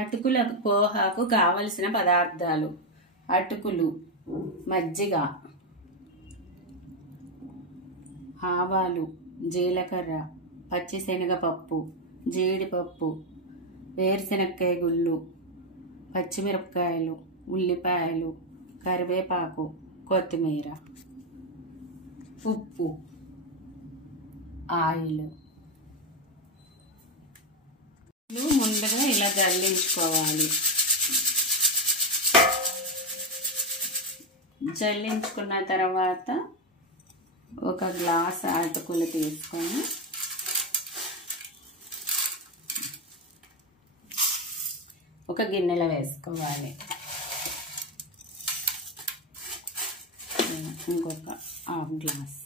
అటుకులకు పోహాకు కావలసిన పదార్థాలు: అటుకులు, మజ్జిగ, ఆవాలు, జీలకర్ర, పచ్చిశనగపప్పు, జీడిపప్పు, వేరుశనక్కాయ గుళ్ళు, పచ్చిమిరపకాయలు, ఉల్లిపాయలు, కరివేపాకు, కొత్తిమీర, ఉప్పు, ఆయిల్. ముందుగా ఇలా జల్లించుకోవాలి. జల్లించుకున్న తర్వాత ఒక గ్లాస్ అటుకులు తీసుకొని ఒక గిన్నెలో వేసుకోవాలి. ఇంకొక హాఫ్ గ్లాస్.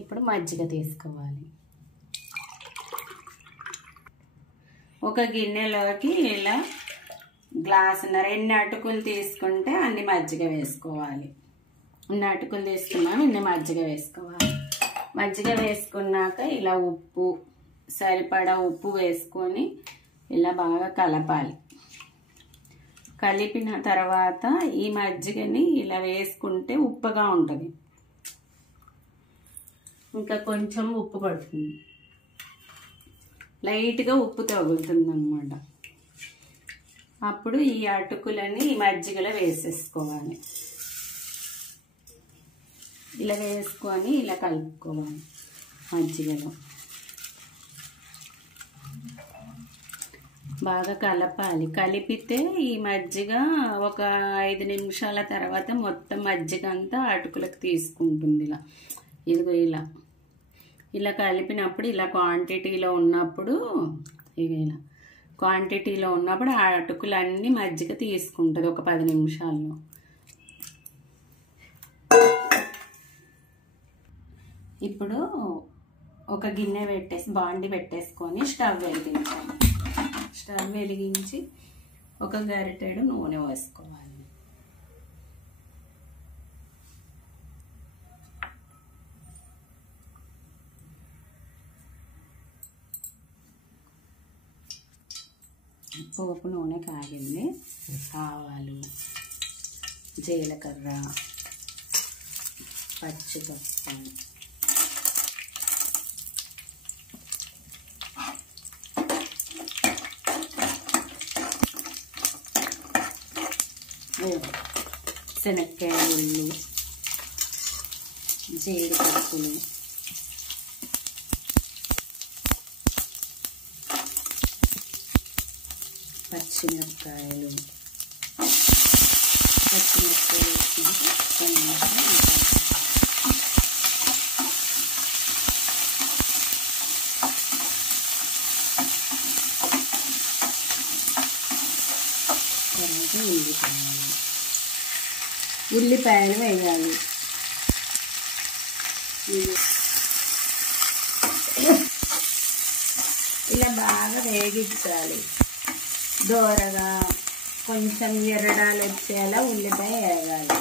ఇప్పుడు మజ్జిగ తీసుకోవాలి. ఒక గిన్నెలోకి ఇలా గ్లాసున్నర, ఎన్ని అటుకులు తీసుకుంటే అన్ని మజ్జిగ వేసుకోవాలి. ఇన్ని అటుకులు తీసుకున్నాము, ఇన్ని మజ్జిగ వేసుకోవాలి. మజ్జిగ వేసుకున్నాక ఇలా ఉప్పు, సరిపడా ఉప్పు వేసుకొని ఇలా బాగా కలపాలి. కలిపిన తర్వాత ఈ మజ్జిగని ఇలా వేసుకుంటే ఉప్పుగా ఉంటుంది. ఇంకా కొంచెం ఉప్పు పడుతుంది, లైట్గా ఉప్పు తగులుతుంది అన్నమాట. అప్పుడు ఈ అటుకులని ఈ మజ్జిగలో వేసేసుకోవాలి. ఇలా వేసుకొని ఇలా కలుపుకోవాలి మజ్జిగలో. బాగా కలపాలి. కలిపితే ఈ మజ్జిగ ఒక 5 నిమిషాల తర్వాత మొత్తం మజ్జిగ అంతా అటుకులకు తీసుకుంటుంది. ఇదిగో ఇలా కలిపినప్పుడు ఇలా క్వాంటిటీలో ఉన్నప్పుడు ఆ అటుకులన్నీ మజ్జిగ తీసుకుంటుంది ఒక 10 నిమిషాల్లో. ఇప్పుడు ఒక గిన్నె బాండి పెట్టేసుకొని స్టవ్ వెలిగించాలి. స్టవ్ వెలిగించి ఒక గరిటెడు నూనె వేసుకోవాలి. పోపు నూనె కాగింది. ఆవాలు, జీలకర్ర, పచ్చిపప్పు, శనక్కాయ గుళ్ళు, జీడిపప్పులు, పచ్చిమిరపకాయలు ఉల్లిపాయలు వేయాలి. ఇలా బాగా వేగించాలి. దోరగా కొంచెం ఎర్రడాలు వచ్చేలా ఉల్లిపాయ వేయాలి.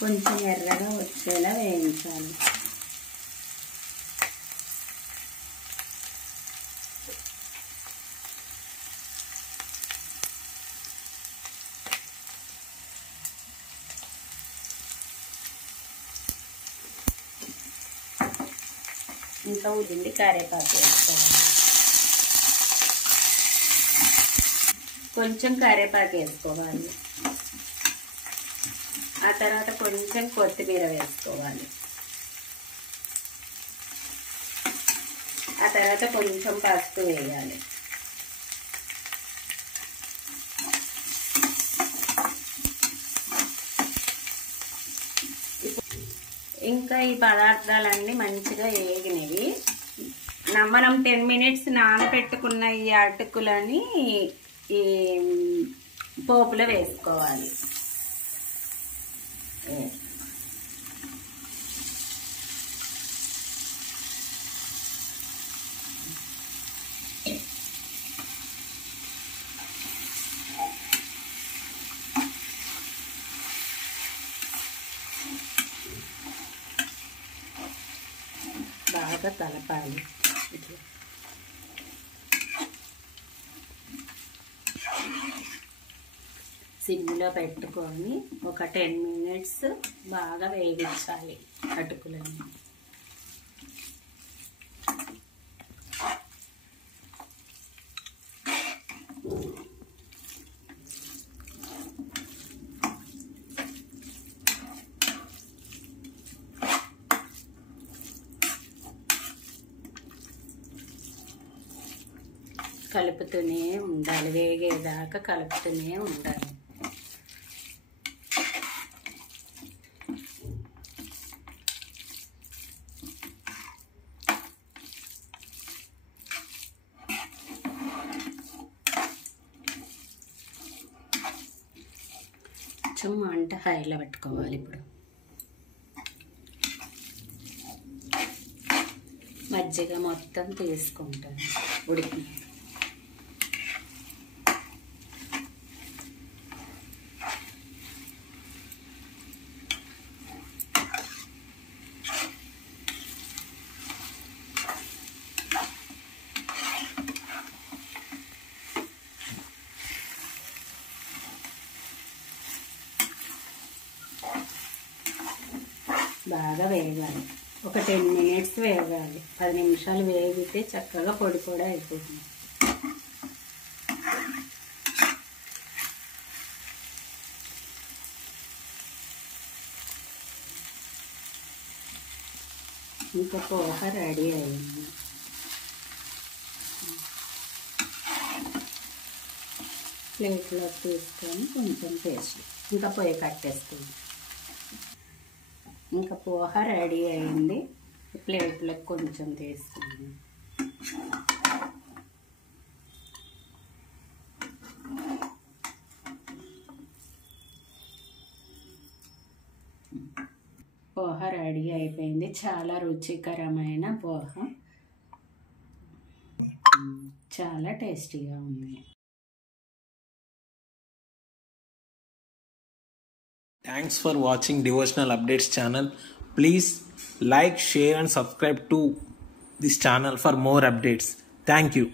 కొంచెం ఎర్రగా వచ్చేలా వేయించాలి. ఇంకా ఉల్లి కరివేపాకు వేసుకోవాలి. కొంచెం కరివేపాకు వేసుకోవాలి. ఆ తర్వాత కొంచెం కొత్తిమీర వేసుకోవాలి. ఆ తర్వాత కొంచెం పసుపు వేయాలి. ఇంకా ఈ పదార్థాలన్నీ మంచిగా వేగినవి. మనం 10 మినిట్స్ నానబెట్టుకున్న ఈ అటుకులని ఈ పోపులో వేసుకోవాలి. బాగా కలపాలి. ఇట్లా సిమ్లో పెట్టుకొని ఒక 10 మినిట్స్ బాగా వేగించాలి అటుకులని. కలుపుతూనే ఉండాలి, వేగేదాకా కలుపుతూనే ఉండాలి. కొంచెం మంట హైలో పెట్టుకోవాలి. ఇప్పుడు మజ్జిగ మొత్తం తీసుకుంటాను ఉడికి. బాగా వేగాలి, ఒక 10 మినిట్స్ వేగాలి. 10 నిమిషాలు వేగితే చక్కగా పొడి పొడి అయిపోతుంది. ఇంకా పోహ రెడీ అయింది. ప్లేట్లో తీసుకొని కొంచెం పేస్ట్, ఇంకా పొయ్యి కట్టేస్తుంది. ఇంకా పోహ రెడీ అయింది. ప్లేట్లో కొంచెం తీసుకున్నాను. పోహ రెడీ అయిపోయింది. చాలా రుచికరమైన పోహ, చాలా టేస్టీగా ఉంది. Thanks for watching Devotional Updates channel. Please like, share and subscribe to this channel for more updates. Thank you.